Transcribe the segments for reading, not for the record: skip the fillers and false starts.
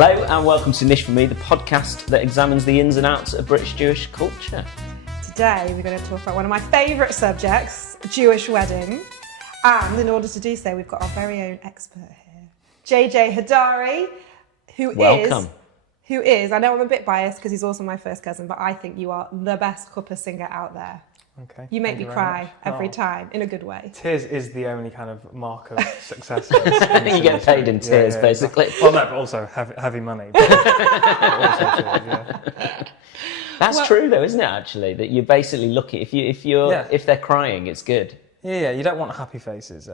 Hello and welcome to Nisht for Me, the podcast that examines the ins and outs of British Jewish culture. Today we're going to talk about one of my favourite subjects, Jewish wedding. And in order to do so, we've got our very own expert here, JJ Hodari, who is, I know I'm a bit biased because he's also my first cousin, but I think you are the best chuppah singer out there. Okay. You make me cry every time, in a good way. Tears is the only kind of mark of success. You get paid in tears, basically. Well, no, but also heavy money. But also tears, yeah. That's true, though, isn't it? Actually, that you basically look at if they're crying, it's good. Yeah. You don't want happy faces.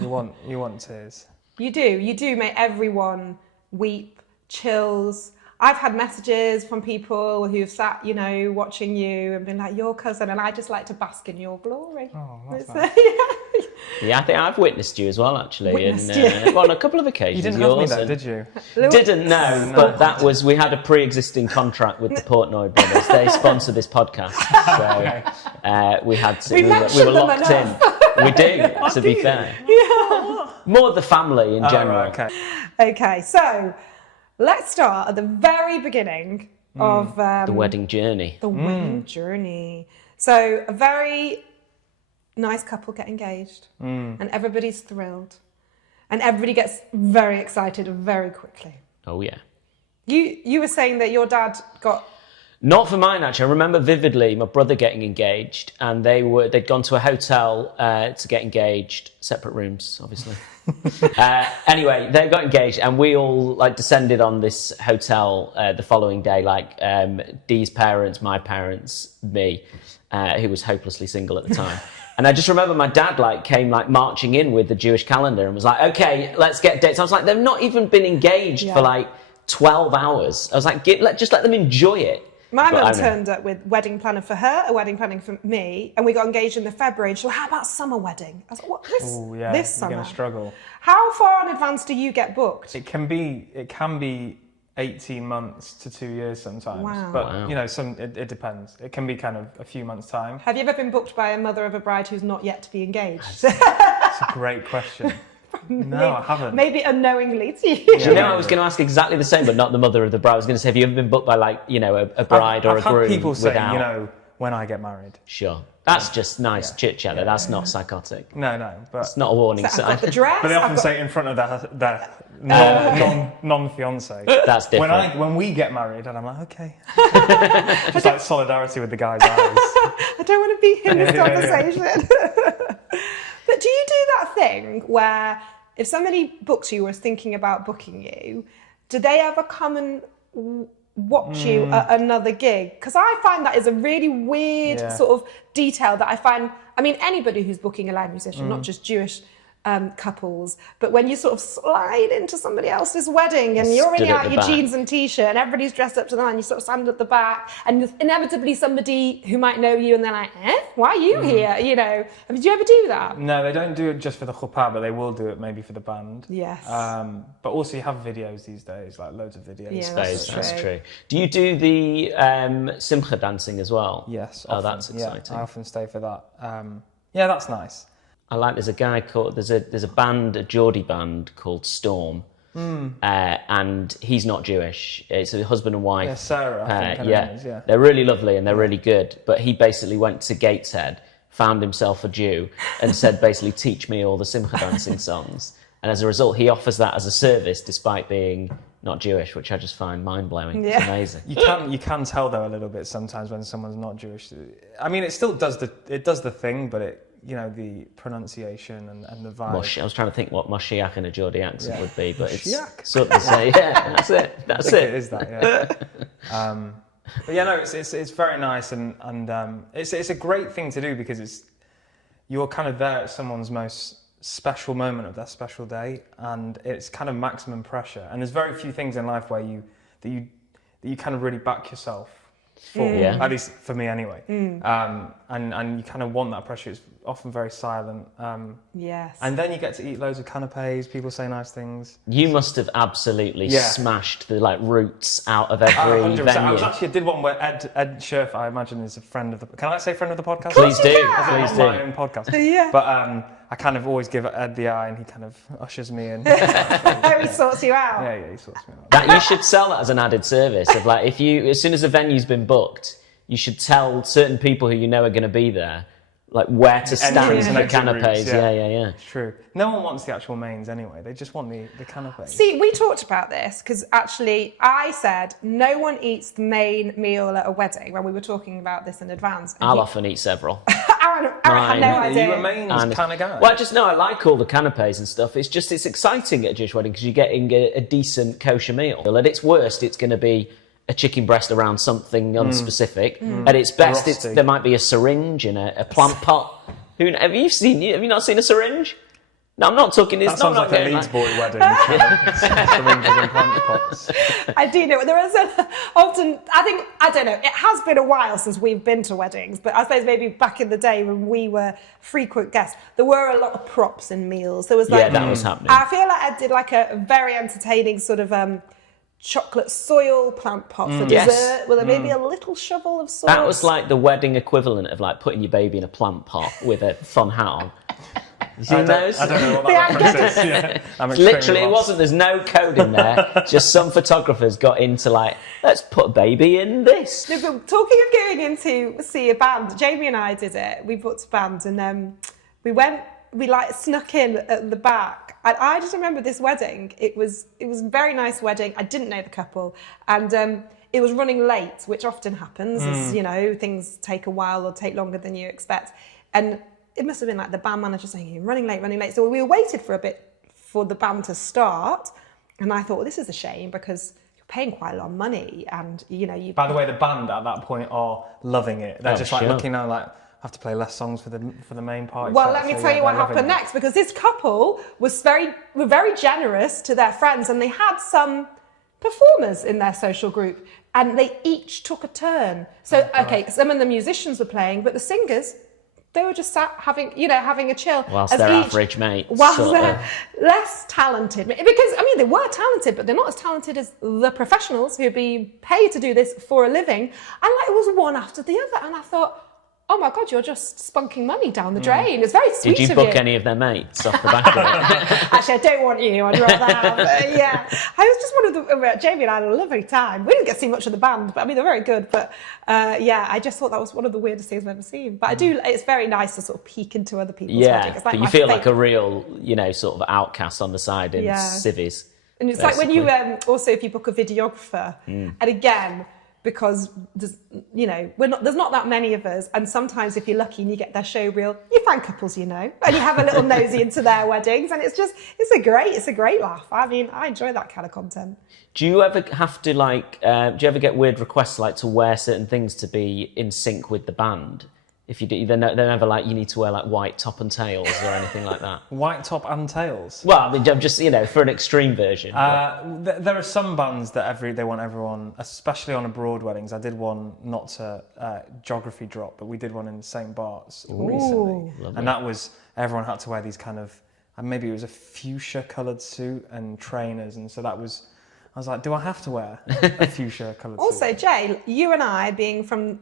You want tears. You do make everyone weep, chills. I've had messages from people who've sat, watching you and been like, your cousin, and I just like to bask in your glory. Oh, that's nice. Yeah, I think I've witnessed you as well, actually. On a couple of occasions. You didn't have me though, did you? Didn't, no. But we had a pre-existing contract with the Portnoy brothers. They sponsor this podcast. So we had to, we were locked in. We do, to be fair. Yeah. More the family in general. Right, Okay, so let's start at the very beginning of the wedding journey. The wedding journey. So a very nice couple get engaged and everybody's thrilled and everybody gets very excited very quickly. Oh yeah. You were saying that your dad got... Not for mine, actually. I remember vividly my brother getting engaged, and they'd gone to a hotel to get engaged, separate rooms, obviously. Anyway, they got engaged, and we all descended on this hotel the following day, Dee's parents, my parents, me, who was hopelessly single at the time. And I just remember my dad came marching in with the Jewish calendar and was like, "Okay, let's get dates." I was like, "They've not even been engaged for 12 hours." I was like, just let them enjoy it. My mum turned up with wedding planner for her, a wedding planning for me, and we got engaged in the February. And she said, "How about summer wedding?" I was like, "What? This summer?" You're gonna struggle. How far in advance do you get booked? It can be 18 months to 2 years sometimes. Wow. But it depends. It can be kind of a few months' time. Have you ever been booked by a mother of a bride who's not yet to be engaged? That's a great question. No, I haven't. Maybe unknowingly to you. Do you know, I was going to ask exactly the same, but not the mother of the bride. I was going to say, have you ever been booked by a bride or a groom? I've had people say, when I get married. Sure. That's just nice chit-chat. That's not psychotic. No, but... It's not a warning sign. I've got the dress. But they often say it in front of their non-fiancé. That's different. When we get married, and I'm like, okay. Just like solidarity with the guy's eyes. I don't want to be in this conversation. But do you do that thing where if somebody books you or is thinking about booking you, do they ever come and watch you at another gig? Because I find that is a really weird sort of detail that I find, anybody who's booking a live musician, not just Jewish couples, but when you sort of slide into somebody else's wedding and you're in out your jeans and t-shirt and everybody's dressed up to the line, you sort of stand at the back and there's inevitably somebody who might know you and they're like, why are you here? Did you ever do that? No, they don't do it just for the chuppah, but they will do it maybe for the band. Yes. But also you have videos these days, loads of videos. Yeah, that's true. Do you do the simcha dancing as well? Yes. Oh, that's exciting. I often stay for that. That's nice. There's a guy called, there's a Geordie band called Storm, and he's not Jewish. It's a husband and wife. Yeah, Sarah, I think her name is, yeah. They're really lovely and they're really good, but he basically went to Gateshead, found himself a Jew, and said basically, teach me all the simcha dancing songs. And as a result, he offers that as a service despite being not Jewish, which I just find mind-blowing. Yeah. It's amazing. You can tell though a little bit sometimes when someone's not Jewish. It still does the thing, but the pronunciation and the vibe. I was trying to think what Moshiach in a Geordie accent would be, but it's sort of say, that's it. That's it. It is that, yeah. But it's very nice and it's a great thing to do because you're kind of there at someone's most special moment of their special day, and it's kind of maximum pressure. And there's very few things in life where you kind of really back yourself for, at least for me anyway. And you kind of want that pressure. It's often very silent. Yes. And then you get to eat loads of canapes, people say nice things. You must have absolutely smashed the roots out of every 100%. venue. I did one where Ed Scherf, I imagine, is a friend of the... Can I say friend of the podcast? Please do. My own podcast. Yeah. But I kind of always give Ed the eye, and he kind of ushers me in. He sorts you out. Yeah, he sorts me out. That you should sell that as an added service of like, if you, as soon as a venue's been booked, you should tell certain people who you know are going to be there, like where to stand entrance for and the exit routes, canapes. yeah. Yeah. It's true. No one wants the actual mains anyway. They just want the canapes. See, we talked about this because actually I said no one eats the main meal at a wedding when we were talking about this in advance. And I'll often eat several. Aaron had no Are you idea. a mains kind of guy? Well, I just know I like all the canapes and stuff. It's just, it's exciting at a Jewish wedding because you're getting a decent kosher meal. At its worst, it's going to be a chicken breast around something unspecific. At its best, there might be a syringe in a plant pot. Have you not seen a syringe? No, I'm not talking. It's That sounds not like a Leeds boy wedding. Kind of syringes and plant pots. I do know there is often. I don't know. It has been a while since we've been to weddings, but I suppose maybe back in the day when we were frequent guests, there were a lot of props in meals. There was like that was happening. I feel like I did like a very entertaining sort of chocolate soil plant pot for dessert with maybe a little shovel of soil. That was like the wedding equivalent of like putting your baby in a plant pot with a fun hat on. You seen those? I don't know what that reference is. Yeah. I'm Literally, it lost. wasn't. There's no code in there. Just some photographers got into like, let's put a baby in this. No, but talking of going in to see a band, Jamie and I did it. We booked a band and we like snuck in at the back. And I just remember this wedding. It was a very nice wedding. I didn't know the couple. And it was running late, which often happens. As, you know, things take a while or take longer than you expect. And it must have been like the band manager saying, "You're running late." So we waited for a bit for the band to start. And I thought, well, this is a shame because you're paying quite a lot of money. And, you know, By the way, the band at that point are loving it. They're just like looking now like, I have to play less songs for the main part. Well, let me tell you what happened next, because this couple were very generous to their friends, and they had some performers in their social group, and they each took a turn. So, some of the musicians were playing, but the singers, they were just sat having a chill. Whilst they're average mates. Whilst they're less talented. Because, I mean, they were talented, but they're not as talented as the professionals who are being paid to do this for a living. And like, it was one after the other, and I thought, oh my God, you're just spunking money down the drain. It's very sweet of you. Did you book any of their mates off the back of it? Actually, I don't want you. I'd rather have. Yeah. I was just one of the... Jamie and I had a lovely time. We didn't get to see much of the band, but I mean, they're very good. But I just thought that was one of the weirdest things I've ever seen. But I do... It's very nice to sort of peek into other people's weddings. It's like but you feel like a real, sort of outcast on the side in civvies. And it's basically like when you... also, if you book a videographer, and again... Because there's not that many of us, and sometimes if you're lucky and you get their show reel, you find couples and you have a little nosy into their weddings, and it's a great laugh. I mean, I enjoy that kind of content. Do you ever have to do you ever get weird requests like to wear certain things to be in sync with the band? If you do, they're never like you need to wear like white top and tails or anything like that. White top and tails? Well, I mean, I'm just, for an extreme version. There are some bands that they want everyone, especially on abroad weddings. I did one, not to geography drop, but we did one in St. Bart's recently. Lovely. And that was, everyone had to wear these kind of, maybe it was a fuchsia coloured suit and trainers. And so I was like, do I have to wear a fuchsia coloured suit? Also, Jay, you and I being from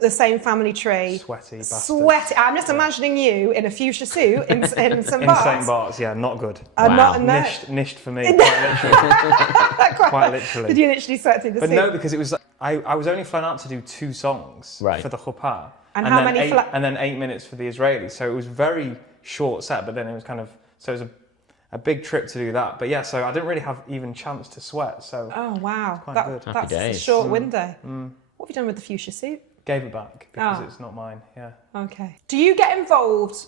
the same family tree. Sweaty bastard. Sweaty. I'm just imagining you in a fuchsia suit in St. Bart's. In St. Bart's, yeah, not good. Wow. Nisht for me, quite literally. Quite literally. Did you literally sweat through the But suit? no, because it was, I was only flown out to do 2 songs for the chuppah. And how then many and then 8 minutes for the Israeli. So it was very short set, but then it was kind of, so it was a big trip to do that. But yeah, so I didn't really have even chance to sweat. So oh, wow. quite good. That's a short window. What have you done with the fuchsia suit? Gave it back because it's not mine. Yeah. Okay. Do you get involved?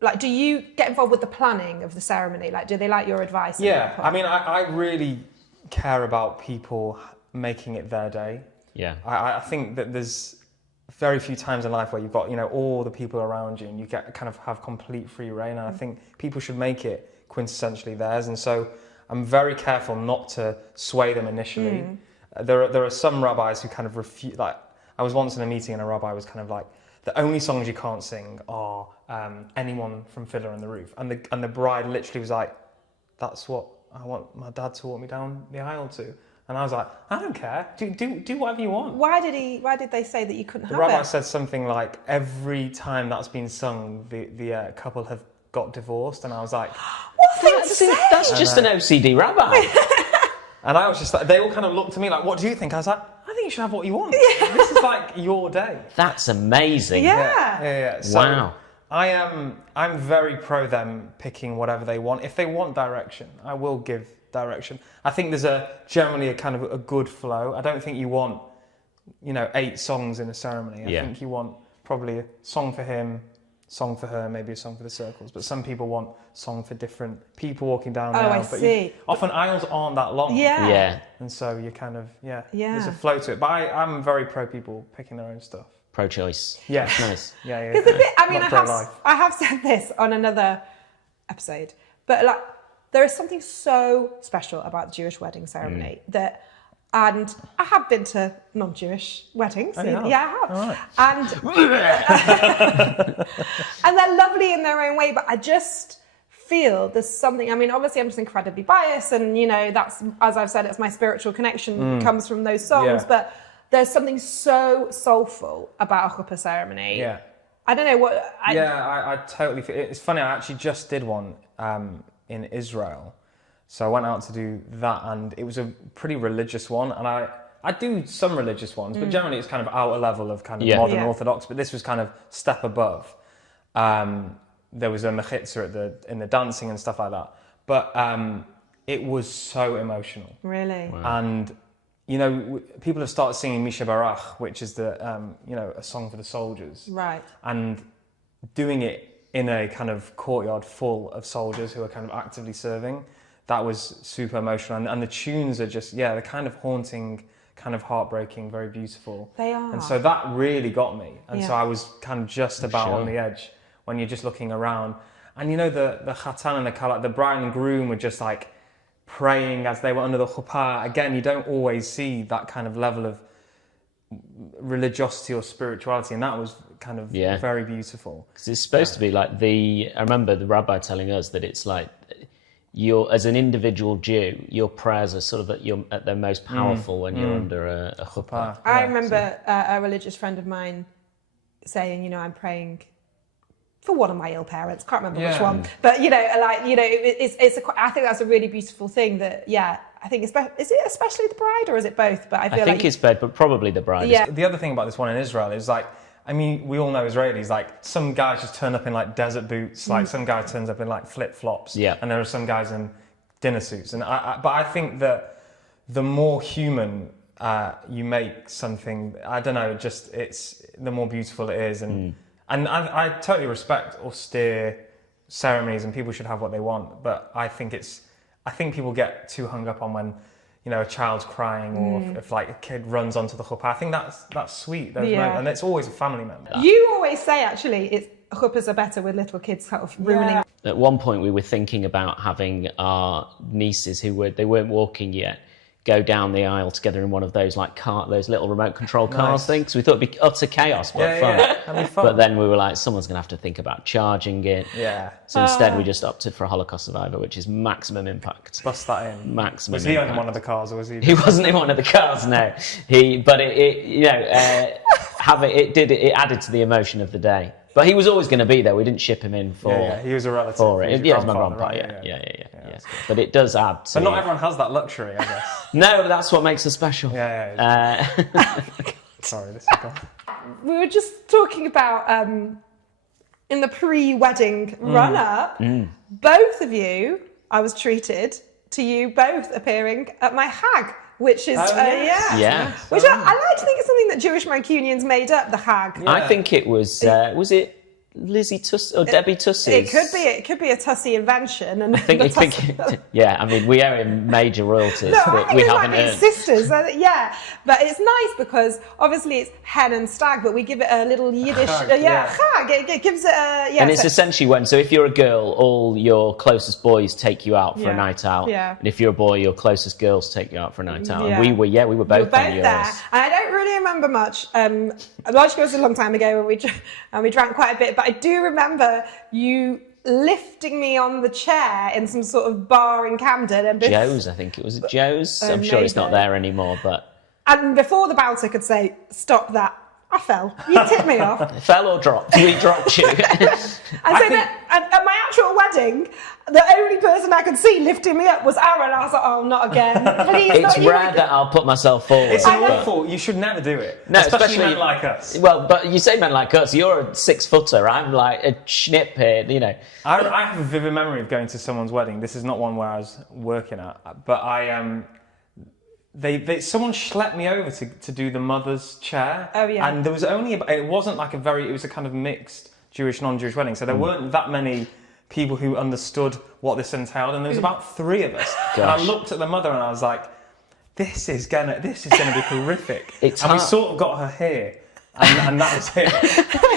Like, do you get involved with the planning of the ceremony? Like, do they like your advice? Yeah. I mean, I really care about people making it their day. Yeah. I think that there's very few times in life where you've got, all the people around you and you get kind of have complete free reign. And I think people should make it quintessentially theirs. And so I'm very careful not to sway them initially. There are some rabbis who kind of refuse, like, I was once in a meeting and a rabbi was kind of like, the only songs you can't sing are Anyone from Fiddler on the Roof. And the bride literally was like, that's what I want my dad to walk me down the aisle to. And I was like, I don't care. Do whatever you want. Why did they say that you couldn't have it? The rabbi said something like, every time that's been sung, the couple have got divorced, and I was like, What thing to say? That's just an OCD rabbi. and I was just like, they all kind of looked at me like, what do you think? I was like, I think you should have what you want. This is like your day. That's amazing. Yeah. So Wow. I'm very pro them picking whatever they want. If they want direction, I will give direction. I think there's generally a kind of a good flow. I don't think you want, 8 songs in a ceremony. I think you want probably a song for him, song for her, maybe a song for the circles. But some people want song for different people walking down the aisle. I see. Often aisles aren't that long. Yeah. And so you kind of, there's a flow to it. But I'm very pro people picking their own stuff. Pro-choice. Yeah. That's nice. Yeah. Because Not pro-life. I have said this on another episode, but like there is something so special about the Jewish wedding ceremony and I have been to non-Jewish weddings. Oh, yeah. I have. And and they're lovely in their own way, but I just feel there's something. I mean, obviously, I'm just incredibly biased, and that's, as I've said, it's my spiritual connection comes from those songs. Yeah. But there's something so soulful about a chuppah ceremony. Yeah. I don't know what. I totally feel. It's funny. I actually just did one in Israel, so I went out to do that, and it was a pretty religious one. And I do some religious ones, but generally it's kind of outer level of kind of modern Orthodox. But this was kind of step above. There was a mechitza in the dancing and stuff like that, but it was so emotional. Really? Wow. And people have started singing Misha Barach, which is a song for the soldiers. Right. And doing it in a kind of courtyard full of soldiers who are kind of actively serving, that was super emotional. And the tunes are just, they're kind of haunting, kind of heartbreaking, very beautiful. They are. And so that really got me. And so Yeah. I was kind of just about on the edge when you're just looking around. And the chatan and the kala, the bride and groom were just like praying as they were under the chuppah. Again, you don't always see that kind of level of religiosity or spirituality, and that was kind of very beautiful. Because it's supposed to be like I remember the rabbi telling us that it's like as an individual Jew, your prayers are sort of at their most powerful when you're under a chuppah. I remember a religious friend of mine saying, I'm praying for one of my ill parents. Can't remember which one, but I think that's a really beautiful thing. That I think is it especially the bride or is it both? But I think it's both, but probably the bride. Yeah. The other thing about this one in Israel is we all know Israelis, some guys just turn up in desert boots, some guy turns up in flip-flops, and there are some guys in dinner suits. And but I think that the more human you make something, I don't know, it's the more beautiful it is. And I totally respect austere ceremonies and people should have what they want, but I think people get too hung up on when a child's crying or if a kid runs onto the chuppah. I think that's sweet. And it's always a family member. You always say actually chuppahs are better with little kids sort of ruining. At one point we were thinking about having our nieces they weren't walking yet, go down the aisle together in one of those those little remote control cars things. We thought it'd be utter chaos, but fun. That'd be fun. But then we were like, someone's going to have to think about charging it. Yeah. So instead we just opted for a Holocaust survivor, which is maximum impact. Bust that in. Maximum Was he impact. on one of the cars or was he? He wasn't in one of the cars, no. But it added to the emotion of the day. But he was always going to be there. We didn't ship him in for. Yeah, he was a relative. For it. He was Yeah, it's my grandfather, grandpa. right? Yeah. But it does add to. But not everyone has that luxury, I guess. No, that's what makes us special. Yeah. Sorry, this is gone. We were just talking about in the pre-wedding run-up, both of you, I was treated to you both appearing at my hag, which is which I like to think is something that Jewish Mancunians made up. The hag. I think it was it Lizzie Tuss or Debbie Tussie's? It could be a Tussie invention. And I think I mean we owe him major royalties that we haven't earned. Sisters, but it's nice because obviously it's hen and stag, but we give it a little Yiddish, chag. It gives it a And it's essentially so if you're a girl, all your closest boys take you out for a night out, and if you're a boy, your closest girls take you out for a night out. And we were both on yours. There. And I don't really remember much. Logically, it was a long time ago when we drank quite a bit, but I do remember you lifting me on the chair in some sort of bar in Camden. And Joe's, I think it was Joe's. I'm sure it's not there anymore, but... And before the bouncer could say, stop that, I fell. You tipped me off. Fell or dropped? We dropped you. At my actual wedding, the only person I could see lifting me up was Aaron. I was like, oh, not again. Please, It's rare that I'll put myself forward. It's awful. You should never do it. No, especially men like us. Well, but you say men like us. You're a 6-footer. I'm like a schnip here. You know. I have a vivid memory of going to someone's wedding. This is not one where I was working at, but someone schlepped me over to do the mother's chair. Oh yeah. And there was it wasn't like it was a kind of mixed Jewish, non-Jewish wedding. So there weren't that many people who understood what this entailed, and there was about 3 of us. Gosh. And I looked at the mother and I was like, this is gonna be horrific. And we sort of got her here. And that was it.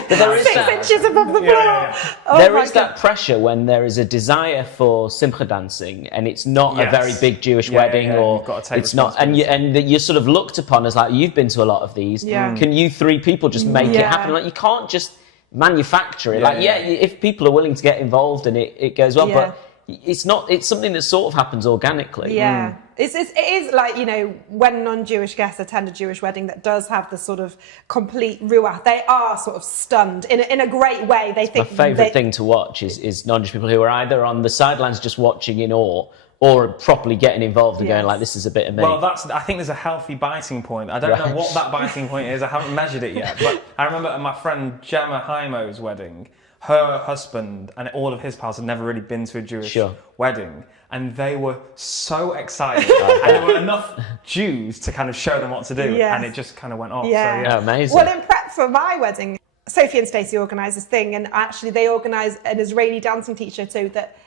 But there is 6 inches above the floor. Yeah. Oh there my is that pressure when there is a desire for simcha dancing, and it's not a Yes. very big Jewish wedding, or You've got to take it's not, and you're sort of looked upon as like, you've been to a lot of these. Yeah. Can you 3 people just make it happen? Like, you can't just manufacture it. If people are willing to get involved and it goes well, but it's not. It's something that sort of happens organically. Yeah. It is like, you know, when non-Jewish guests attend a Jewish wedding that does have the sort of complete ruach, they are sort of stunned in a great way. They think My favourite thing to watch is non-Jewish people who are either on the sidelines just watching in awe, or properly getting involved and going like, this is a bit of me. Well, I think there's a healthy biting point. I don't know what that biting point is. I haven't measured it yet. But I remember at my friend Gemma Haimo's wedding, her husband and all of his pals had never really been to a Jewish wedding. And they were so excited. And there were enough Jews to kind of show them what to do. Yes. And it just kind of went off. Yeah. So, Oh, amazing. Well, in prep for my wedding, Sophie and Stacey organised this thing, and actually they organised an Israeli dancing teacher so that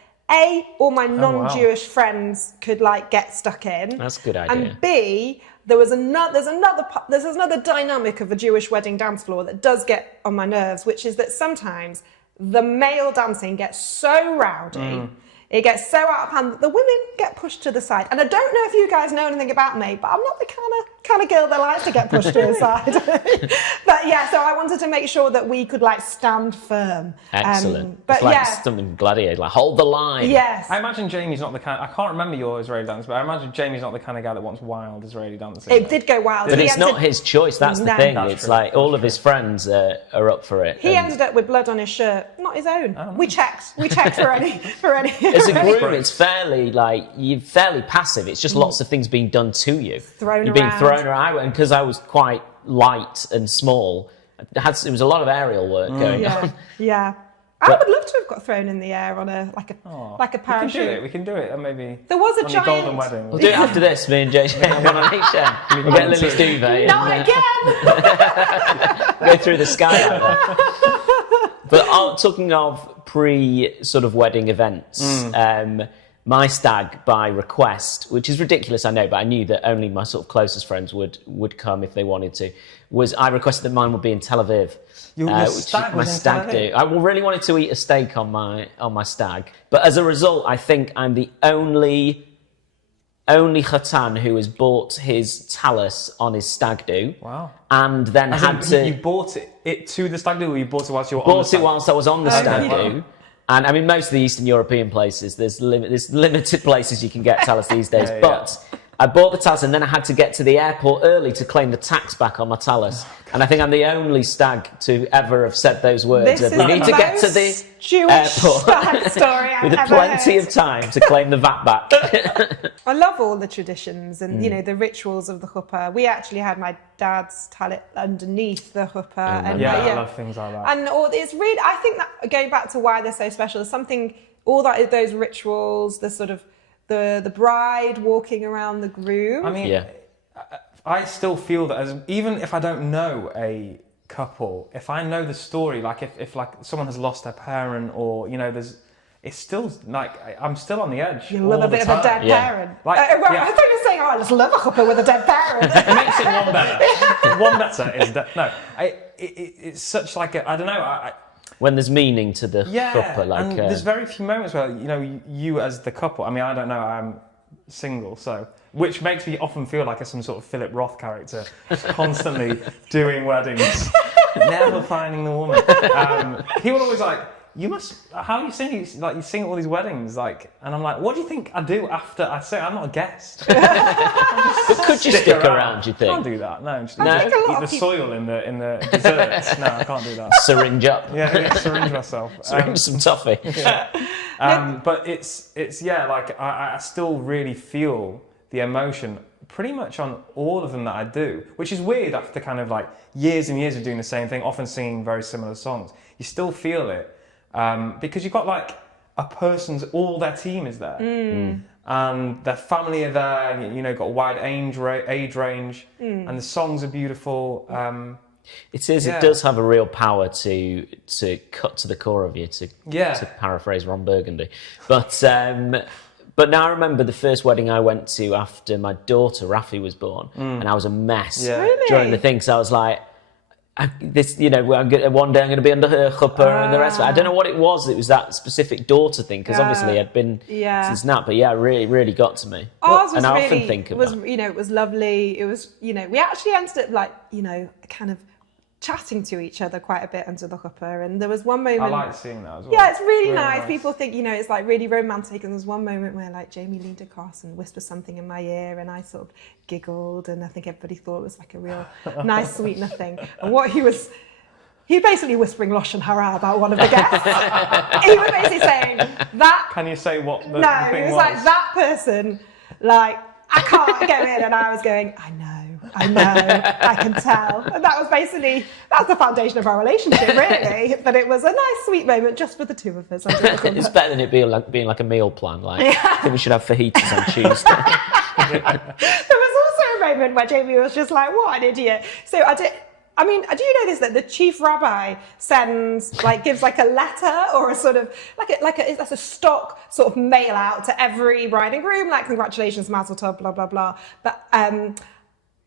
all my non-Jewish friends could like get stuck in. That's a good idea. And B, there's another dynamic of a Jewish wedding dance floor that does get on my nerves, which is that sometimes the male dancing gets so rowdy. It gets so out of hand that the women get pushed to the side. And I don't know if you guys know anything about me, but I'm not the kind of girl that likes to get pushed to the side. But yeah, so I wanted to make sure that we could like stand firm. Excellent. But it's like something gladiator, like hold the line. Yes. I imagine Jamie's not the kind. I can't remember your Israeli dance, but I imagine Jamie's not the kind of guy that wants wild Israeli dancing. It did go wild. But it's not his choice. That's the thing. That's It's true. like all of his friends are up for it. He ended up with blood on his shirt, not his own. Oh, We checked for any. As a groom, it's fairly you're fairly passive. It's just lots of things being done to you. Thrown You're being around. thrown around, and because I was quite light and small, it was a lot of aerial work going on. Yeah. I would love to have got thrown in the air on a parachute. We can do it. And maybe There was a on your giant. golden wedding. We'll do it after this, me and JJ. One on each end. We'll get Lily's duvet Not and again. go through the sky out there. But talking of sort of wedding events, my stag by request, which is ridiculous, I know, but I knew that only my sort of closest friends would come if they wanted to, I requested that mine would be in Tel Aviv. Your stag was in Tel Aviv? do. I really wanted to eat a steak on my stag, but as a result, I think I'm the only chatan who has bought his talus on his stag do. Wow. And then You bought it to the stag do, or you bought it whilst you were on the bought stag? it whilst I was on the stag wow. do. And I mean, most of the Eastern European places, there's limited places you can get talus these days. Yeah, but I bought the talus, and then I had to get to the airport early to claim the tax back on my talus. And I think I'm the only stag to ever have said those words. This is We need the to get to the most Jewish airport stag story I've with ever plenty heard. of time to claim the VAT back. I love all the traditions and you know the rituals of the chuppah. We actually had my dad's talit underneath the chuppah, and I love things like that. And it's really, I think that going back to why they're so special, is something those rituals, the sort of the bride walking around the groom. I mean, I still feel that even if I don't know a couple, if I know the story, like if like someone has lost their parent, or you know, it's still like I'm still on the edge. You love a bit of a dead parent. Like, I thought you were saying, "Oh, I just love a chuppah with a dead parent." It makes it one better. One better is no. It's such like I don't know. When there's meaning to the chuppah, like and there's very few moments where you know you as the couple. I mean, I don't know. I'm single, so which makes me often feel like some sort of Philip Roth character, constantly doing weddings, never finding the woman. He would always you must, how are you singing? Like, you sing at all these weddings, like, and I'm like, what do you think I do after I sing? I'm not a guest. But could you stick around, you I can't think? do that, no. Just I think a lot eat of the people- soil in the desserts. No, I can't do that. Syringe up. Yeah, syringe myself. Syringe some toffee. But it's yeah, like I still really feel the emotion pretty much on all of them that I do, which is weird after kind of like years and years of doing the same thing, often singing very similar songs. You still feel it because you've got like a person's, all their team is there. And their family are there, and you know, got a wide age range, and the songs are beautiful. It is. Yeah. It does have a real power to cut to the core of you. To paraphrase Ron Burgundy, but now I remember the first wedding I went to after my daughter Rafi was born, and I was a mess Really? during the thing. So I was like, one day I'm going to be under her chuppah and the rest of it. I don't know what it was. It was that specific daughter thing, because obviously I'd been since that. But yeah, it really, really got to me. Ours was and I really, often think of was, that. it was lovely. It was, we actually ended up like, kind of chatting to each other quite a bit under the chuppah. And there was one moment. I like seeing that as well. Yeah, it's really nice. People think, it's like really romantic. And there's one moment where like Jamie leaned across and whispered something in my ear, and I sort of giggled, and I think everybody thought it was like a real nice, sweet nothing. And what he basically whispering Lashon Hara about one of the guests. He was basically saying that. Can you say what the No, thing it was like that person, like, I can't go in, and I was going, I know, I can tell. And that was basically, that's the foundation of our relationship, really. But it was a nice, sweet moment just for the two of us. It's better than it being like a meal plan. Like, I think we should have fajitas on Tuesday. There was also a moment where Jamie was just like, what an idiot. So do you know this, that the chief rabbi gives like a letter or a sort of that's a stock sort of mail out to every bride and groom, like, congratulations, mazel tov, blah blah blah. But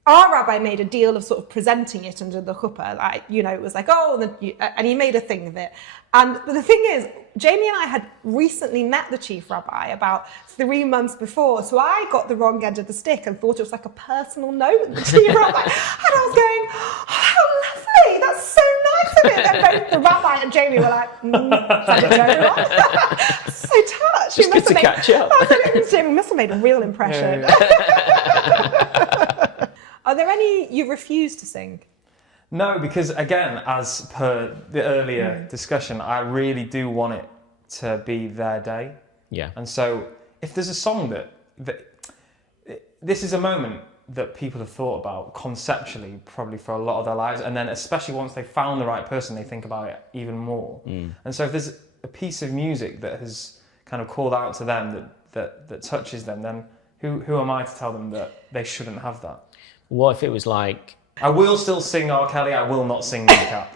our rabbi made a deal of sort of presenting it under the chuppah, like, it was like, and he made a thing of it. But the thing is, Jamie and I had recently met the chief rabbi about 3 months before, so I got the wrong end of the stick and thought it was like a personal note of the chief rabbi. And I was going, oh, how lovely, that's so nice of it. And both the rabbi and Jamie were like, I don't know. So touched. Just good to catch up. Jamie must have made a real impression. Are there any you refuse to sing? No, because again, as per the earlier discussion, I really do want it to be their day. Yeah. And so if there's a song that this is a moment that people have thought about conceptually probably for a lot of their lives, and then especially once they found the right person, they think about it even more. And so if there's a piece of music that has kind of called out to them that touches them, then who am I to tell them that they shouldn't have that? What if it was like... I will still sing R. Kelly, I will not sing Kneecap.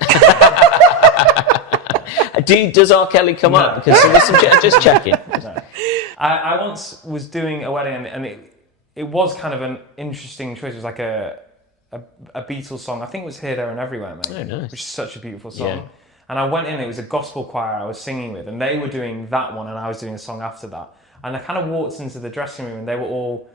Does R. Kelly come up? Because there's some just checking. No. I once was doing a wedding, and it was kind of an interesting choice. It was like a Beatles song. I think it was Here, There and Everywhere, mate. Oh, nice. Which is such a beautiful song. Yeah. And I went in, it was a gospel choir I was singing with, and they were doing that one, and I was doing a song after that. And I kind of walked into the dressing room, and they were all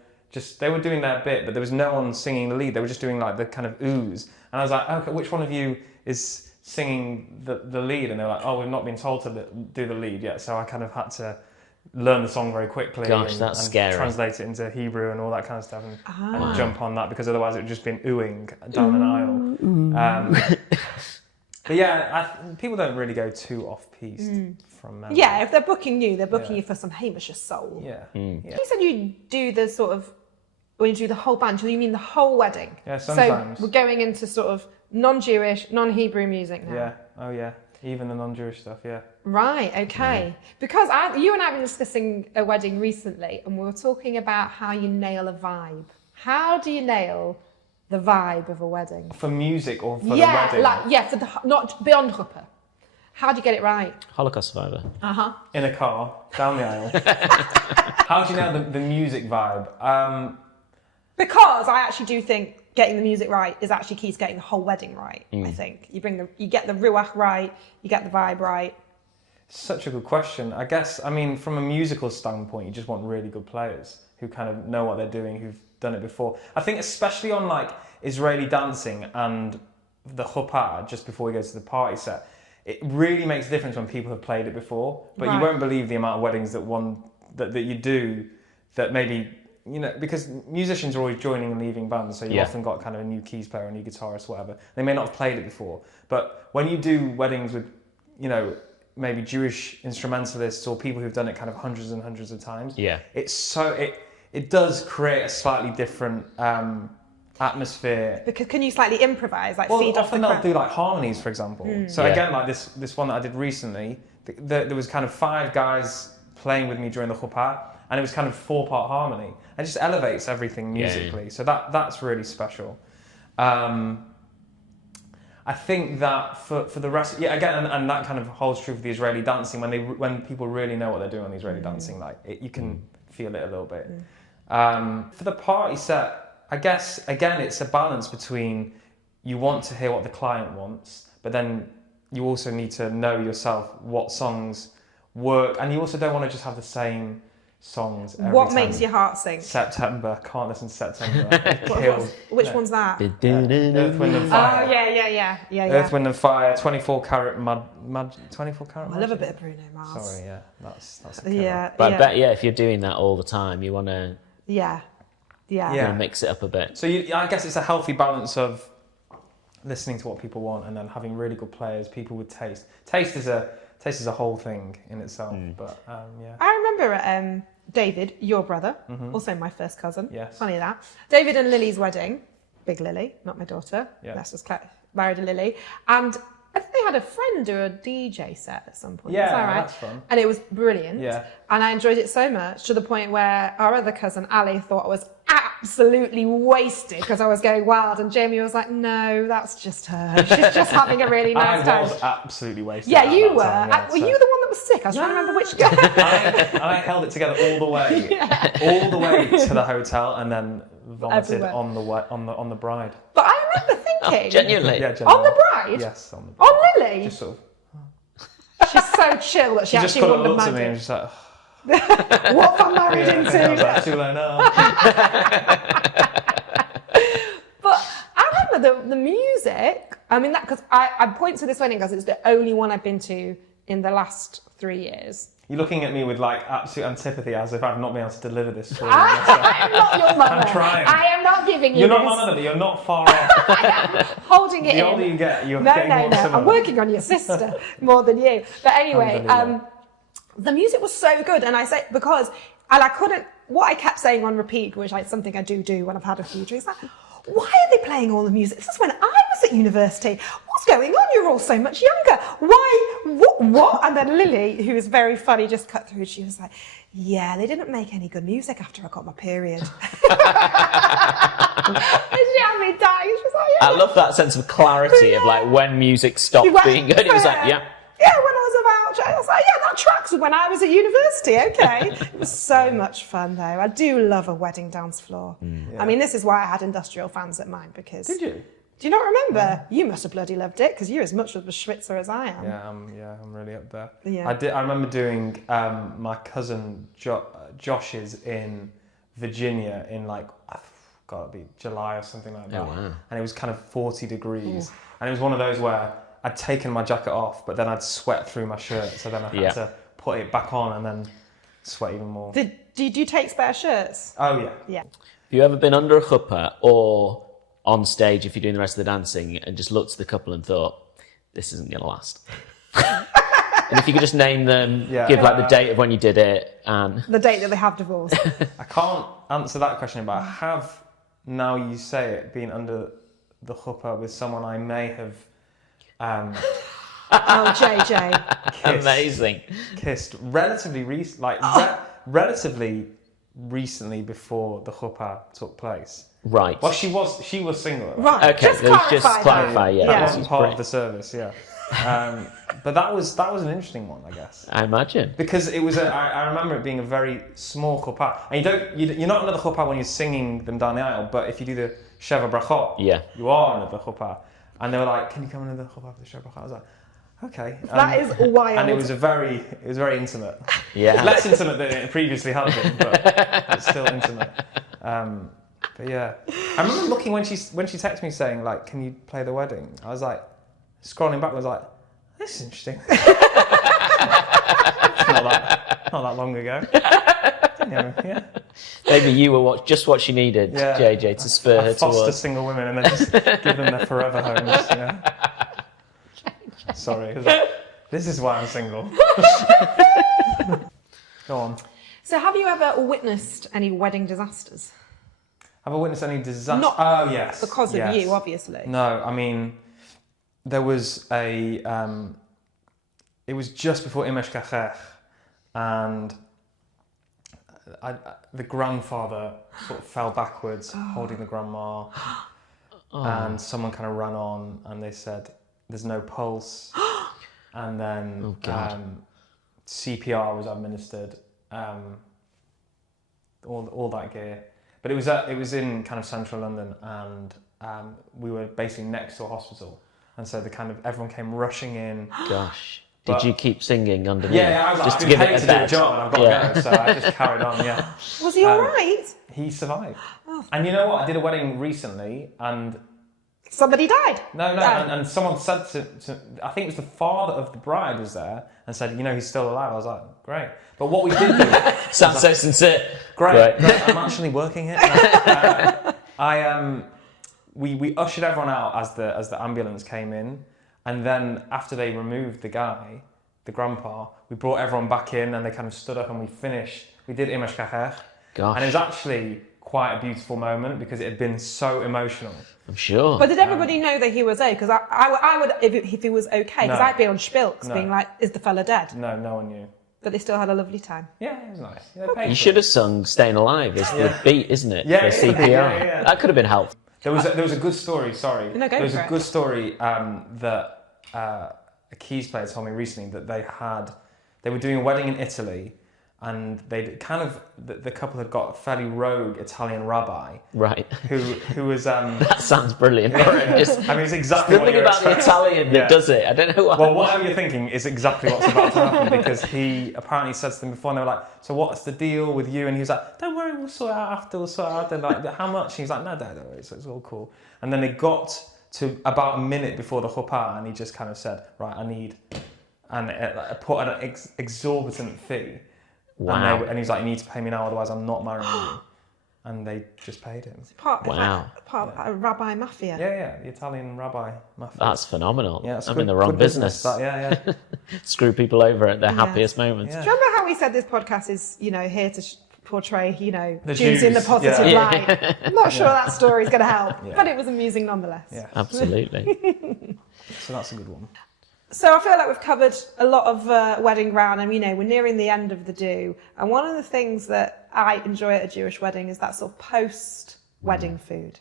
they were doing their bit, but there was no one singing the lead. They were just doing like the kind of oohs. And I was like, okay, which one of you is singing the lead? And they were like, oh, we've not been told to do the lead yet. So I kind of had to learn the song very quickly. Gosh, that's and scary. Translate it into Hebrew and all that kind of stuff, and jump on that, because otherwise it would just been oohing down an aisle. But yeah, people don't really go too off-piste from memory. Yeah, if they're booking you, they're booking you for some Hamish soul. Yeah. You said you do the sort of, when you do the whole band, you mean the whole wedding? Yeah, sometimes. So we're going into sort of non-Jewish, non-Hebrew music now. Yeah. Oh yeah. Even the non-Jewish stuff. Yeah. Right. Okay. Because you and I were discussing a wedding recently, and we were talking about how you nail a vibe. How do you nail the vibe of a wedding? For music or for the wedding? For not beyond chuppah. How do you get it right? Holocaust survivor. In a car, down the aisle. How do you nail the music vibe? Because I actually do think getting the music right is actually key to getting the whole wedding right. I think you get the ruach right, you get the vibe right. Such a good question. I guess, from a musical standpoint, you just want really good players who kind of know what they're doing, who've done it before. I think especially on like Israeli dancing and the chuppah, just before we go to the party set, it really makes a difference when people have played it before. But you won't believe the amount of weddings that you do that maybe, you know, because musicians are always joining and leaving bands, so you've often got kind of a new keys player, a new guitarist, whatever. They may not have played it before, but when you do weddings with, you know, maybe Jewish instrumentalists or people who've done it kind of hundreds and hundreds of times, it does create a slightly different atmosphere. Because can you slightly improvise, like Well, feed off often the they'll crowd? do like harmonies, for example. So again, like this one that I did recently, there was kind of 5 guys playing with me during the chuppah, and it was kind of 4-part harmony. It just elevates everything musically. So that's really special. I think that for the rest, again, and that kind of holds true for the Israeli dancing. When people really know what they're doing on the Israeli dancing, like you can feel it a little bit. For the party set, I guess again it's a balance between you want to hear what the client wants, but then you also need to know yourself what songs work, and you also don't want to just have the same songs every What time. makes your heart sing? September, can't listen to September. It kills. Which one's that? Earth, Wind and Fire. Oh yeah. Earth, Wind and Fire, 24 Karat Mud, 24 Karat. I love a bit of Bruno Mars. Sorry, yeah, that's a killer. Yeah, But I bet, if you're doing that all the time, you want to yeah. mix it up a bit. So I guess it's a healthy balance of listening to what people want and then having really good players, people with taste. Taste is a whole thing in itself. But yeah. I remember David, your brother, also my first cousin. Yes. Funny that. David and Lily's wedding. Big Lily, not my daughter. Yeah. Bless us, married a Lily. And I think they had a friend do a DJ set at some point. Yeah, Is that right? that's fun. And it was brilliant. Yeah. And I enjoyed it so much to the point where our other cousin, Ali, thought I was absolutely wasted because I was going wild. And Jamie was like, no, that's just her. She's just having a really nice time. I was absolutely wasted. Yeah, at you that were. time, yeah, Were you the one that was sick? I was trying to remember which guy. I held it together all the way, all the way to the hotel, and then vomited Everywhere. on the bride. But I remember thinking, Genuinely. Yeah, genuinely. on the bride? Yes, on the bride. On Lily? Just sort of. She's so chill that she She just actually kind of wouldn't looked have at me and minded. just like, What am I married I was like, into? too late now. But I remember the music. I mean, that because I point to this wedding because it's the only one I've been to in the last 3 years. You're looking at me with like absolute antipathy, as if I've not been able to deliver this for you. I am not your mother. I'm trying. I am not giving you You're this. not my mother, but you're not far off. I am holding it The in. older you get, you're No. getting more similar. I'm working on your sister more than you. But anyway, Alhamdulillah. the music was so good, and I say because I couldn't. What I kept saying on repeat, which is something I do when I've had a few drinks, like, why are they playing all the music? This is when I was at university. What's going on? You're all so much younger. Why? What? And then Lily, who was very funny, just cut through. She was like, yeah, they didn't make any good music after I got my period. And she had me dying. She was like, yeah. I love that sense of clarity of like when music stopped being good. It was like, yeah. Yeah, when I was about, I was like, yeah, that tracks with when I was at university, okay. It was so much fun though. I do love a wedding dance floor. Yeah. I mean, this is why I had industrial fans at mine because... Did you? Do you not remember? You must have bloody loved it because you're as much of a Schwitzer as I am. Yeah, I'm really up there. Yeah. I remember doing my cousin Josh's in Virginia in like, God, it'd be July or something like that. Oh, wow. And it was kind of 40 degrees. And it was one of those where I'd taken my jacket off, but then I'd sweat through my shirt. So then I had to put it back on and then sweat even more. Did you take spare shirts? Oh, yeah. Yeah. Have you ever been under a chuppah or on stage if you're doing the rest of the dancing and just looked at the couple and thought, this isn't going to last? And if you could just name them, give like the date of when you did it and... The date that they have divorced. I can't answer that question, but I have, now you say it, been under the chuppah with someone I may have Oh, JJ. Amazing. kissed relatively relatively recently before the chuppah took place. Right. Well, she was single. Right. Okay, just clarify clarify, that. yeah. That this wasn't is part great. of the service, yeah. But that was an interesting one, I guess, I imagine. because it was I remember it being a very small chuppah, and you're not under the chuppah when you're singing them down the aisle, but if you do the Sheva Brachot, you are under the chuppah, and they were like, "Can you come under the chuppah for the Sheva Brachot?" I was like, "Okay." That is wild. And it was very intimate. Yeah. Less intimate than it previously had been, but still intimate. But yeah, I remember looking when she texted me saying like, "Can you play the wedding?" I was like, scrolling back, I was like, this is interesting. It's not that long ago. Yeah. Maybe you were just what she needed, JJ, to spur her foster towards. single women and then just give them their forever homes. Sorry. This is why I'm single. Go on. So have you ever witnessed any wedding disasters? Have I witnessed any disaster? Not Oh, yes. because of you, obviously. No, I mean, there was it was just before Imesh Kachech, and the grandfather sort of fell backwards, holding the grandma, and someone kind of ran on, and they said, there's no pulse, and then CPR was administered, all that gear. But it was in kind of central London, and we were basically next to a hospital, and so everyone came rushing in. Gosh, did you keep singing underneath? Yeah, I was like, just I've to been give paid it a to do a bet. job, and I've got to go, so I just carried on. Yeah. Was he all right? He survived. And you know what? I did a wedding recently, and Somebody died. no, and someone said to I think it was the father of the bride was there and said, he's still alive. I was like, great. But what we did do Sounds so sincere. Great. I'm actually working here. We ushered everyone out as the ambulance came in, and then after they removed the guy, the grandpa, we brought everyone back in, and they kind of stood up, and we finished. We did Imesh Kachech, and it was actually quite a beautiful moment because it had been so emotional. I'm sure. But did everybody know that he was okay? Because I would, if he was okay, because No. I'd be on Spilks being like, is the fella dead? No one knew. But they still had a lovely time. Yeah, it was nice. Yeah, You should have sung "Staying Alive" as the beat, isn't it? Yeah, for yeah, CPR. yeah. That could have been helpful. There was a good story. Sorry, No, go there was for a it. good story that a keys player told me recently that they were doing a wedding in Italy, and they the couple had got a fairly rogue Italian rabbi, Right. who was That sounds brilliant. Just I mean, it's exactly what something you're about the expecting. Italian that does it. I don't know why. Well, whatever you're thinking is exactly what's about to happen, because he apparently said to them before, and they were like, so what's the deal with you? And he was like, don't worry, we'll sort it out after, They're like, how much? And he's like, no, don't worry, it's all cool. And then they got to about a minute before the chuppah, and he just kind of said, right, I need, and put an exorbitant fee. Wow. And he's like, you need to pay me now, otherwise I'm not marrying you. And they just paid him. Part of a rabbi mafia. Yeah, the Italian rabbi mafia. That's phenomenal. Yeah, it's I'm good, in the wrong good business. That, yeah. Screw people over at their happiest moments. Yeah. Do you remember how we said this podcast is, here to portray, The Jews in the Jews, positive yeah. light? I'm not sure that story's going to help, Yeah. but it was amusing nonetheless. Yeah. Absolutely. So that's a good one. So I feel like we've covered a lot of wedding ground, and we're nearing the end of the do. And one of the things that I enjoy at a Jewish wedding is that sort of post-wedding food,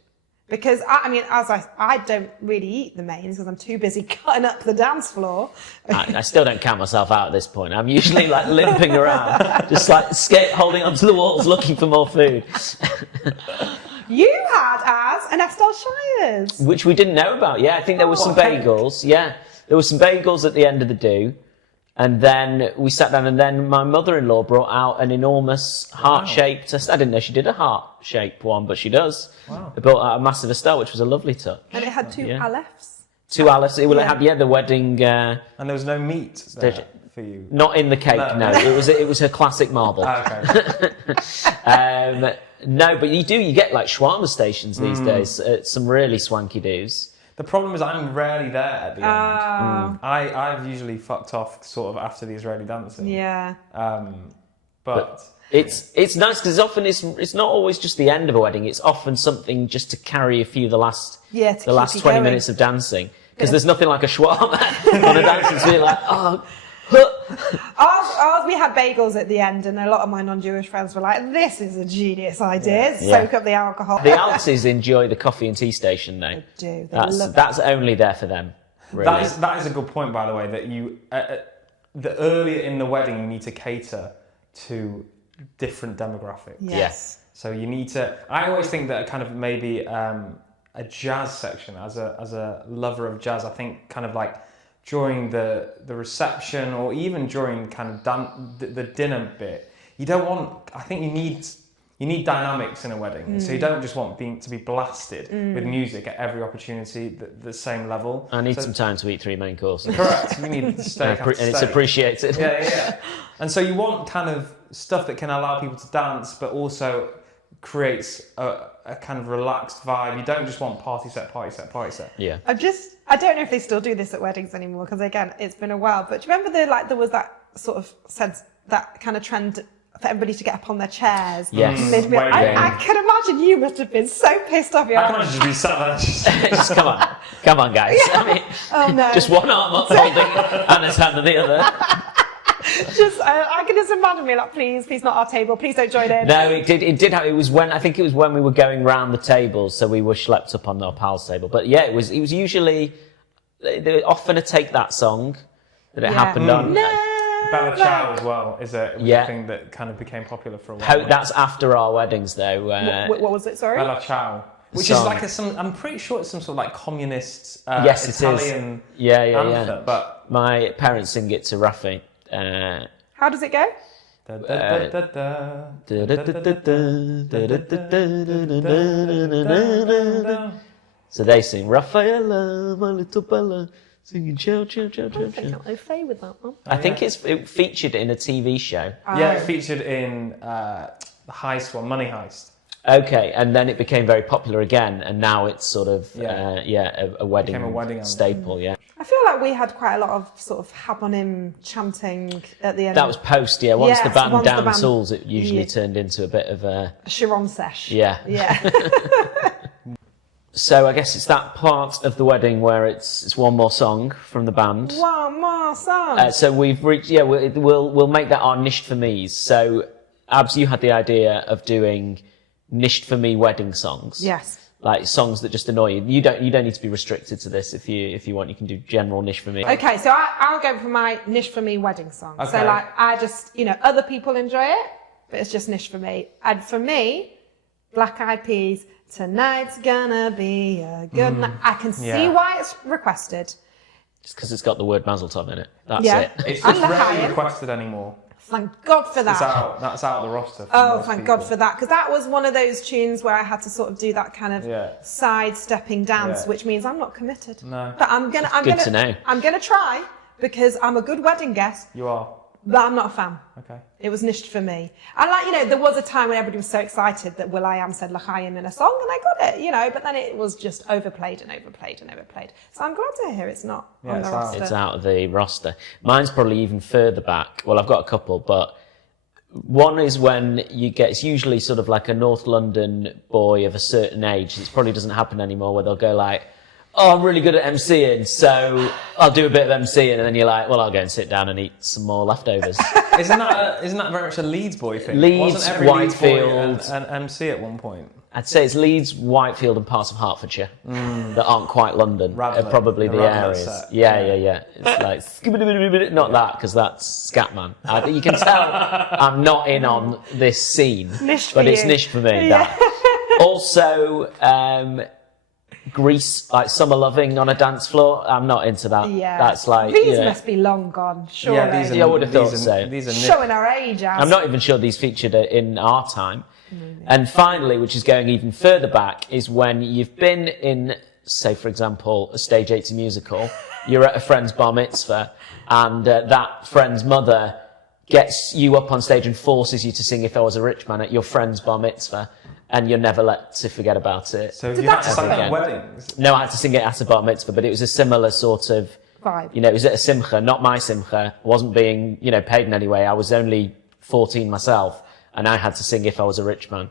because I don't really eat the mains because I'm too busy cutting up the dance floor. I still don't count myself out at this point. I'm usually like limping around, just like holding onto the walls, looking for more food. You had as an Estelle Shires. Which we didn't know about. Yeah, I think there was some bagels. Yeah, there were some bagels at the end of the do. And then we sat down, and then my mother-in-law brought out an enormous heart-shaped... I didn't know she did a heart-shaped one, but she does. Wow. They brought out a massive Estelle, which was a lovely touch. And it had two Alephs. Two Alice. It had the wedding... And there was no meat there for you? Not in the cake, no. It was her classic marble. Okay. No, but you get like shawarma stations these days at some really swanky do's. The problem is I'm rarely there at the end. I've usually fucked off sort of after the Israeli dancing. Yeah. But it's nice because often it's not always just the end of a wedding. It's often something just to carry you through the last 20 going. minutes of dancing, because there's nothing like a shawarma on a dance to be like, Ours, we had bagels at the end, and a lot of my non-Jewish friends were like, this is a genius idea. Soak up the alcohol. The Alces enjoy the coffee and tea station though. They do. They love That's only there for them. Really. that is a good point, by the way, that you the earlier in the wedding you need to cater to different demographics. Yes. So you need to. I always think that kind of maybe a jazz section, as a lover of jazz, I think kind of like during the reception, or even during kind of the dinner bit, you don't want. I think you need you need dynamics in a wedding. So you don't just want to be blasted with music at every opportunity, the same level. I need some time to eat 3 main courses. Correct. You need steak after And it's steak. appreciated. Yeah. And so you want kind of stuff that can allow people to dance, but also creates a kind of relaxed vibe. You don't just want party set. Yeah. I don't know if they still do this at weddings anymore, because again, it's been a while, but do you remember there was that sort of sense, that kind of trend for everybody to get up on their chairs? Yes. I can imagine you must have been so pissed off. I can imagine just be sat there. Just come on, guys. Yeah. I mean, Oh no. just one arm up holding Anna's hand and the other. I can just imagine me like, please not our table, please don't join in. No, it did have, I think it was when we were going round the tables, so we were schlepped up on our pal's table. But yeah, it was usually, they often a Take That song that it happened on. Bella Ciao as well is a thing that kind of became popular for a while. That's after our weddings though. What was it, sorry? Bella Ciao. Which Song. is like I'm pretty sure it's some sort of like communist Yes, it Italian is. Yeah. anthem. But My parents sing it to Rafi. How does it go? So they sing Raffaella, my little Bella, singing ciao, ciao, ciao, ciao, I think ciao. I'm au fait with that one. I think it featured in a TV show. Yeah, it featured in the Heist one, Money Heist. Okay, and then it became very popular again, and now it's sort of a wedding, Became a wedding anthem. staple. Yeah, I feel like we had quite a lot of sort of habonim chanting at the end. that was post. Yeah, once the band once the down band- tools, it usually Yeah. turned into a bit of a Chiron sesh. yeah. So I guess it's that part of the wedding where it's one more song from the band. One more song. So we've reached. Yeah, we'll make that our Nisht for me's. So Abs, you had the idea of doing Nisht for me wedding songs. Yes. Like songs that just annoy you. You don't need to be restricted to this. If you want, you can do general Nisht for me. Okay, so I'll go for my Nisht for me wedding song. Okay. So like, I just, other people enjoy it, but it's just Nisht for me. And for me, Black Eyed Peas, tonight's gonna be a good night. I can see why it's requested. Just because it's got the word Mazel Tov in it. That's Yeah. it. It's And rarely L'chaim. requested anymore. Thank God for that. It's out. That's out of the roster. For Oh, most thank people. God for that. Because that was one of those tunes where I had to sort of do that kind of sidestepping dance, Yeah. which means I'm not committed. No. But I'm good to know. I'm gonna try, because I'm a good wedding guest, You are. but I'm not a fan. Okay. It was Nisht for me. And there was a time when everybody was so excited that Will.i.am said L'chaim in a song, and I got it, but then it was just overplayed. So I'm glad to hear it's not on the it's out. roster. It's out of the roster. Mine's probably even further back. Well, I've got a couple, but one is when it's usually sort of like a North London boy of a certain age. This probably doesn't happen anymore, where they'll go like, oh, I'm really good at MCing, so I'll do a bit of MCing, and then you're like, well, I'll go and sit down and eat some more leftovers. Isn't that very much a Leeds boy thing? Leeds, Wasn't every Leeds boy Whitefield. an MC at one point? I'd say it's Leeds, Whitefield, and parts of Hertfordshire that aren't quite London. Radley. Are probably The the Radley areas. set. Yeah. It's like skibidi-bidi-bidi, not that, because that's Scatman. You can tell I'm not in on this scene, Nisht for but it's you. Nisht for me. Yeah. That. Also, Grease, like Summer Loving on a dance floor. I'm not into that. Yeah. That's like These must be long gone, surely. Yeah, these are. Yeah, I would have thought these so. are, These are Showing our age, as. I'm not even sure these featured in our time. And finally, which is going even further back, is when you've been in, say, for example, a Stage 80 musical, you're at a friend's bar mitzvah, and that friend's mother gets you up on stage and forces you to sing If I Was a Rich Man at your friend's bar mitzvah, and you're never let to forget about it. So have you had to sing Again. at weddings? No, I had to sing it at a bar mitzvah, but it was a similar sort of Vibe. it was at a simcha, not my simcha. Wasn't being, paid in any way. I was only 14 myself, and I had to sing If I Was a Rich Man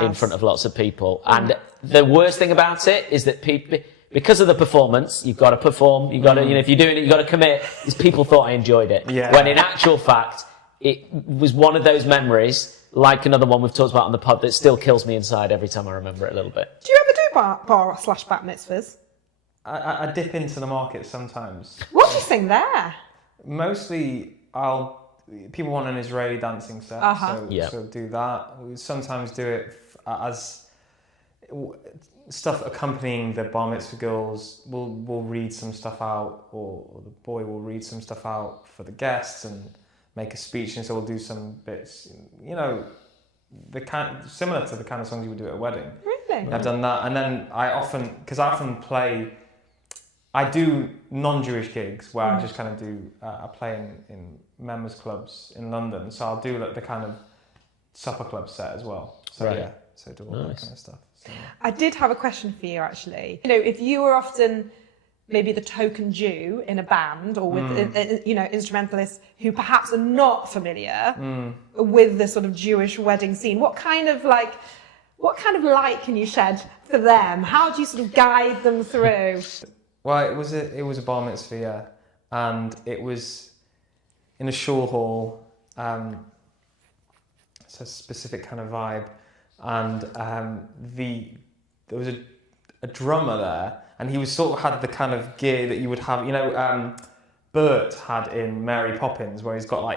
in front of lots of people. And the worst thing about it is that people, because of the performance, you've got to perform. You've got to, if you're doing it, you've got to commit. Is people thought I enjoyed it, Yeah. when in actual fact, it was one of those memories, like another one we've talked about on the pod, that still kills me inside every time I remember it a little bit. Do you ever do bar/bat mitzvahs? I dip into the market sometimes. What do you sing there? Mostly, people want an Israeli dancing set, so do that. We sometimes do it as stuff accompanying the bar mitzvah girls. We'll read some stuff out, or the boy will read some stuff out for the guests and make a speech, and so we'll do some bits. similar to the kind of songs you would do at a wedding. Really? I've done that, and then I often play. I do non-Jewish gigs where I just kind of do. I play in members clubs in London, so I'll do like the kind of supper club set as well. So Right. yeah, so do all that kind of stuff. So. I did have a question for you, actually. You know, if you were often maybe the token Jew in a band, or with you know, instrumentalists who perhaps are not familiar with the sort of Jewish wedding scene, what kind of light can you shed for them? How do you sort of guide them through? Well, it was a bar mitzvah, yeah, and it was in a shul hall. It's a specific kind of vibe, and there was a drummer there, and he was sort of had the kind of gear that you would have, you know, Bert had in Mary Poppins, where he's got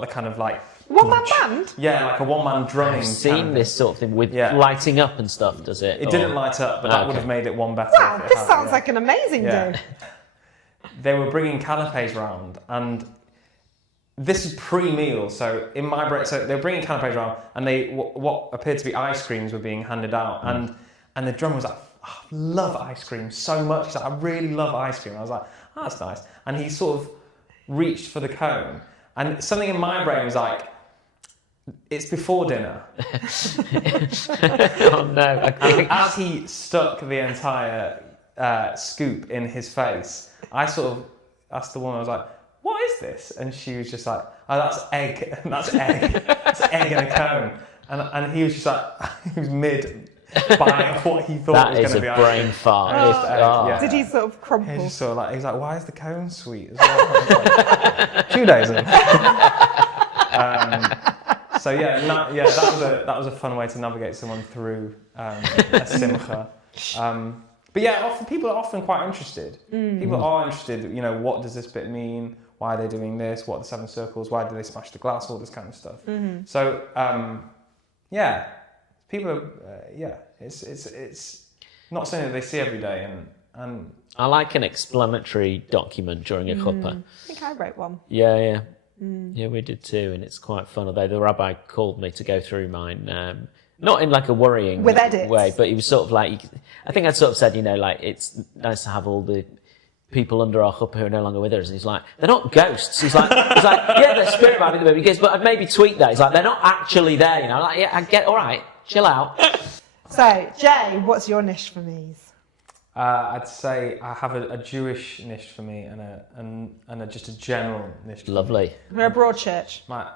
the kind of like One-man band? yeah, like a one-man drumming. I've seen this sort of thing with lighting up and stuff, does it? It didn't light up, but that would have made it one better. Wow, this sounds like an amazing do. They were bringing canapes round, and this is pre-meal, so in my break, so they were bringing canapes round, and what appeared to be ice creams were being handed out, and the drummer was like, oh, I love ice cream so much. He's like, I really love ice cream. I was like, oh, that's nice. And he sort of reached for the cone, and something in my brain was like, it's before dinner. Oh no! And as he stuck the entire scoop in his face, I sort of asked the woman, I was like, what is this? And she was just like, oh, that's egg. That's egg. That's egg in a cone. And he was just like, he was mid buying what he thought was going to be. That is a brain fart. Yeah. Did he sort of crumple? He was just sort of like, he was like, why is the cone sweet as well? I was like, 2 days in. So that was a fun way to navigate someone through a simcha. But yeah, people are often quite interested. People are interested, you know, what does this bit mean? Why are they doing this? What are the 7 circles? Why do they smash the glass? All this kind of stuff. So people are, it's not something that they see every day, and I like an explanatory document during a chuppah. I think I wrote one. Yeah, we did too, and it's quite fun. Although the rabbi called me to go through mine, not in like a worrying with edits way, but he was sort of like, I think I'd sort of said, you know, like it's nice to have all the people under our chuppah who are no longer with us. And he's like, they're not ghosts. He's like, yeah, they're spirit body. He goes, but I'd maybe tweak that. He's like, they're not actually there. You know, I'm like, yeah, I get, all right, chill out. So, Jay, what's your niche for me's? I'd say I have a Jewish niche for me and just a general niche. Lovely. We're a broad church. My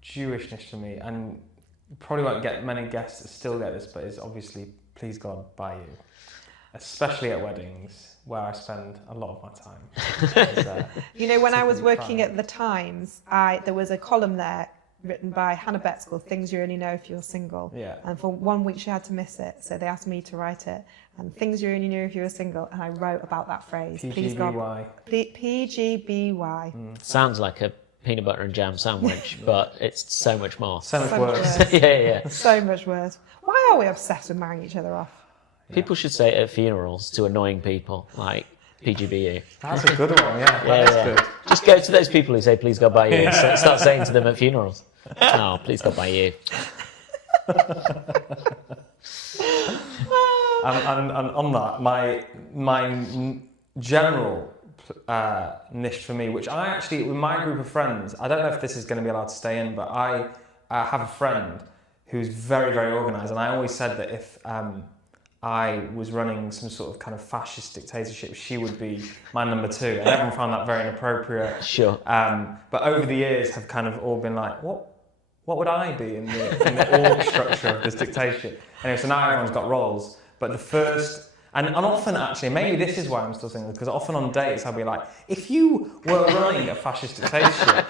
Jewish niche for me, and you probably won't get many guests that still get this, but it's obviously please God by you, especially at weddings where I spend a lot of my time. You know, when I was working at the Times, there was a column there written by Hannah Betts called Things You Only Know If You're Single. Yeah. And for 1 week she had to miss it, so they asked me to write it. And Things You Only Knew If You Were Single, and I wrote about that phrase. PGBY. PGBY. Sounds like a peanut butter and jam sandwich, but it's so much more. So much worse. Yeah. So much worse. Why are we obsessed with marrying each other off? People should say it at funerals to annoying people, like PGBU. That's a good one, yeah. That's good. Just go to those people who say, please God by you. So start saying to them at funerals, oh, please God by you. And on that, my general niche for me, which I actually, with my group of friends, I don't know if this is going to be allowed to stay in, but I have a friend who's very, very organised, and I always said that if I was running some sort of kind of fascist dictatorship, she would be my number 2, and everyone found that very inappropriate. Sure. But over the years, have kind of all been like, what would I be in the org structure of this dictatorship? Anyway, so now everyone's got roles, but the first. And often, actually, maybe this is why I'm still single, because often on dates I'll be like, if you were running a fascist dictatorship,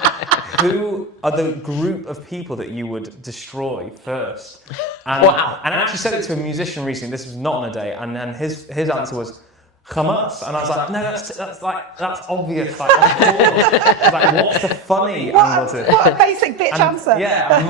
who are the group of people that you would destroy first? And, wow. And I actually said it to a musician recently, this was not on a date, and then his answer was, Hamas. And I was like, no, that's obvious, like, of course. Like, what's the funny angle to it? What a basic bitch answer. Yeah, and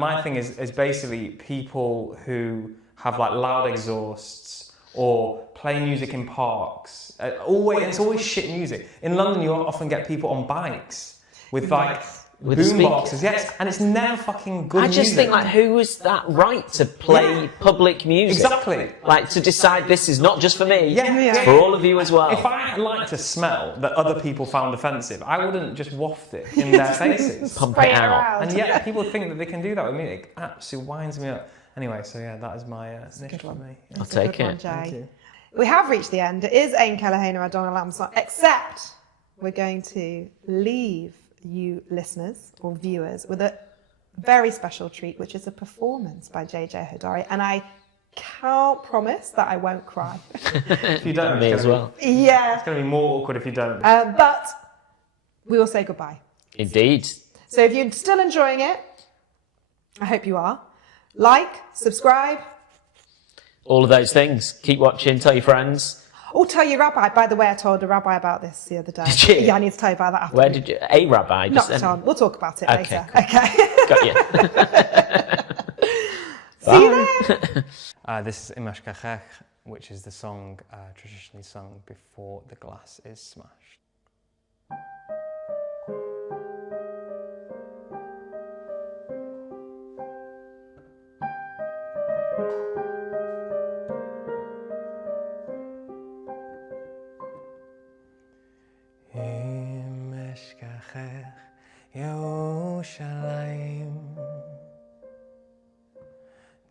my thing is basically people who have like loud exhausts, or play music in parks. It's always shit music. In London, you often get people on bikes with like With the boom speakers. boxes, yes, and it's never fucking good I just music. think, like, who is that right to play public music? Exactly. Like, to decide this is not just for me, Yeah. it's for all of you as well. If I liked a smell that other people found offensive, I wouldn't just waft it in their faces. Pump Spray it it out. around. And yet people think that they can do that with me. It absolutely winds me up. Anyway, so yeah, that is my Nisht for me. Yeah. I'll take Good one, it. Jay. Thank you. We have reached the end. It is Ein Kelahena Adonal Amson, except we're going to leave you listeners or viewers with a very special treat, which is a performance by JJ Hodari. And I can't promise that I won't cry. If you don't, Me as well. Yeah. It's going to be more awkward if you don't. But we will say goodbye. Indeed. So if you're still enjoying it, I hope you are. Like, subscribe. All of those things. Keep watching, tell your friends. Oh, tell your rabbi. By the way, I told a rabbi about this the other day. Did you? Yeah, I need to tell you about that after. Where did you... A rabbi? Knocked on. We'll talk about it Okay, later. cool. Okay. Got you. See you there. This is Imash Kachech, which is the song traditionally sung before the glass is smashed. Imash Kachech Yerushalayim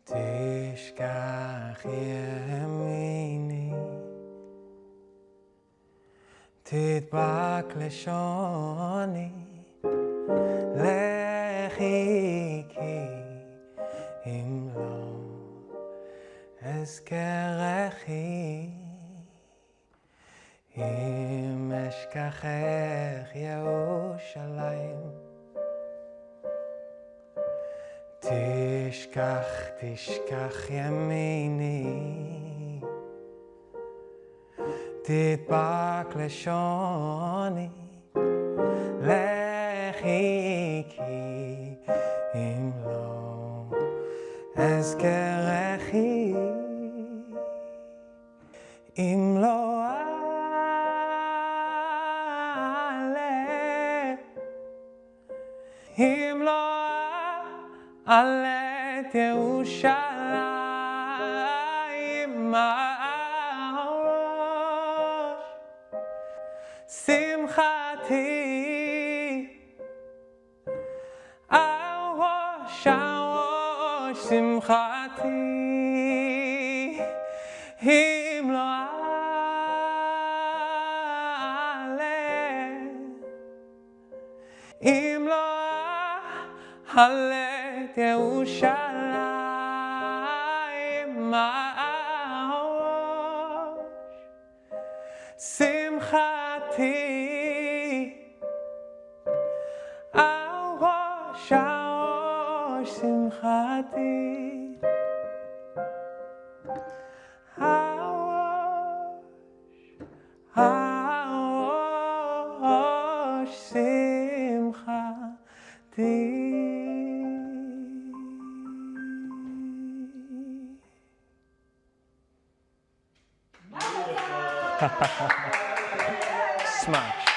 Tishkach yemini Tidbak leshoni Lechiki im lo ezkerechi Im eshkachech Yerushalayim Tishkach, tishkach yemini Tidbak leshoni Lechiki im lo ezkerechi im lo אם לא עלה את ירושלים הראש שמחתי הראש שמחתי אם לא עלה אם לא עלה את ירושלים הראש שמחתי הראש שמחתי הראש שמחתי Smash.